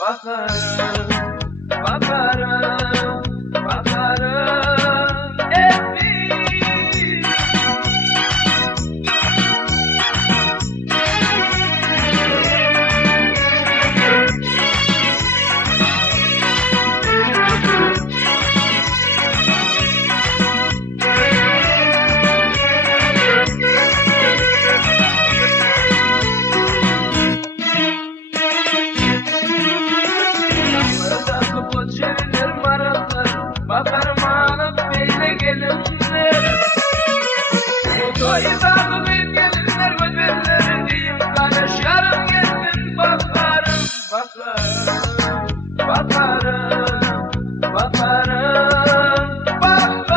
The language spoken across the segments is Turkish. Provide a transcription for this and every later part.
bakarım, bakarım, bakarım hep bir. Takıp çevrilir marallar, bakarım alıp beyle gelinler. Bu toyda bir gelinler götürürler diyeyim, kardeş yarım gelin bakarım, bakarım, bakarım, bakarım, bakarım.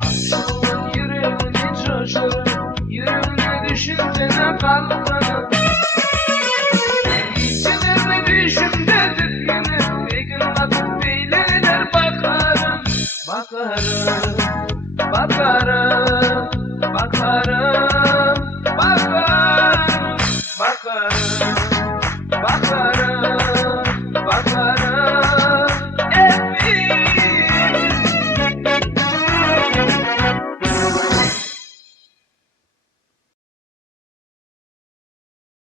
Akşamın yüreğini coşurum, yüreğini düşündüğüne kalkanım. İçine düşümde tüpkünüm, bir gün atıp beyler bakarım, bakarım, bakarım, bakarım, bakarım, bakarım, bakarım.